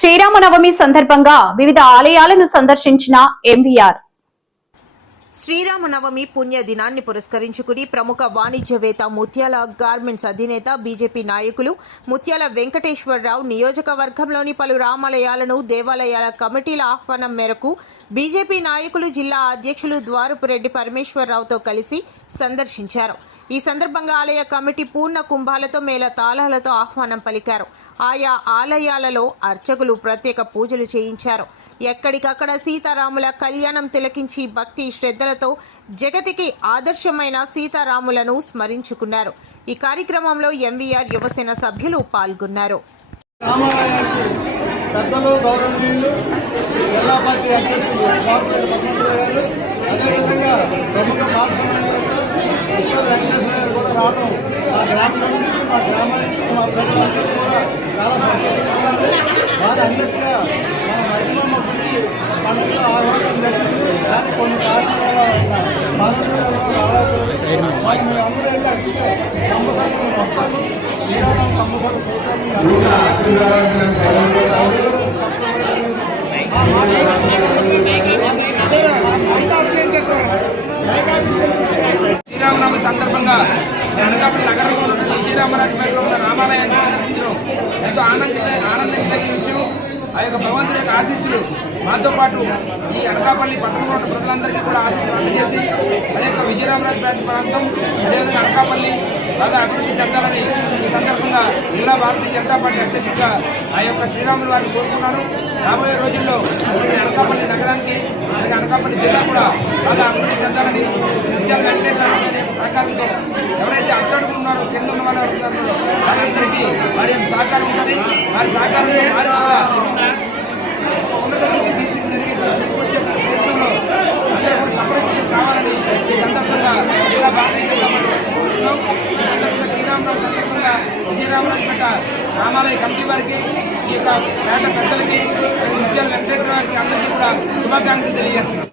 శ్రీరామనవమి సందర్భంగా వివిధ ఆలయాలను సందర్శించిన ఎంవీఆర్. శ్రీరామనవమి పుణ్య దినాన్ని పురస్కరించుకుని ప్రముఖ వాణిజ్యవేత్త ముత్యాల గార్మెంట్స్ అధినేత బీజేపీ నాయకులు ముత్యాల వెంకటేశ్వరరావు నియోజకవర్గంలోని పలు రామాలయాలను దేవాలయాల కమిటీల ఆహ్వానం మేరకు బీజేపీ నాయకులు జిల్లా అధ్యక్షులు ద్వారపురెడ్డి పరమేశ్వరరావుతో కలిసి సందర్శించారు. ఈ సందర్భంగా ఆలయ కమిటీ పూర్ణ కుంభాలతో మేళ తాళాలతో ఆహ్వానం పలికారు. ఆయా ఆలయాలలో అర్చకులు ప్రత్యేక పూజలు చేయించారు. ఎక్కడికక్కడ సీతారాముల కళ్యాణం తిలకించి భక్తి శ్రద్ధలతో జగతికి ఆదర్శమైన సీతారాములను స్మరించుకున్నారు. ఈ కార్యక్రమంలో ఎంవీఆర్ యువసేన సభ్యులు పాల్గొన్నారు. రావడం మా గ్రామం నుంచి మా గ్రామానికి మా ప్రజలందరికీ కూడా చాలా సంతోషంగా ఉంది. వారి అన్నిటిగా మన మహిళ గురించి పండుగలో ఆహ్వానం జరిగింది. కానీ కొన్ని కారణాల మానవులలో రాలేదు. వాళ్ళు అందరూ వెళ్ళి అడిగితే కంపల్సరీ వస్తాను, శ్రీరామం కంపల్సరీ శ్రీరామనవమి సందర్భంగా అనకాపల్లి నగరంలో ఉన్న శ్రీరామరాజపేటలో ఉన్న రామాలయాన్ని సందర్శించడం ఎంతో ఆనందించే విషయం. ఆ యొక్క భగవంతుడి యొక్క ఆశీస్సులు మాతో పాటు ఈ అనకాపల్లి పట్టణంలో ఉన్న ప్రజలందరికీ కూడా ఆశీస్సులు అందజేసి అదే యొక్క విజయరామరాజపేట ప్రాంతం అదేవిధంగా అనకాపల్లి బాగా అభివృద్ధి చెందాలని ఈ సందర్భంగా జిల్లా భారతీయ జనతా పార్టీ అధ్యక్షుడిగా ఆ యొక్క శ్రీరాములు వారిని కోరుకున్నాను. రాబోయే రోజుల్లో అనకాపల్లి నగరానికి అనకాపల్లి జిల్లా కూడా బాగా అభివృద్ధి చెందాలని ముత్యాల వెంకటేశ్వర సహకారంతో ఎవరైతే అట్టడుగులు ఉన్నారో కింద ఉన్న వాళ్ళు ఉన్నారో వారందరికీ వారి సహకారం ఉంటుంది. వారి సహకారంతో వారి తీసుకొచ్చే ప్రయత్నంలో అందరూ కూడా సంప్రదించి కావాలని ఈ సందర్భంగా జిల్లా భారతీయ జనతా పార్టీ కోరుతున్నాం. ఈ సందర్భంగా శ్రీరామనవమి సందర్భంగా విజయరామరాజపేట రామాలయ కమిటీ వారికి ఈ యొక్క పేట పెద్దలకి ముత్యాల వెంకటేశ్వర వారికి అందరికీ కూడా శుభాకాంక్షలు తెలియజేస్తున్నాం.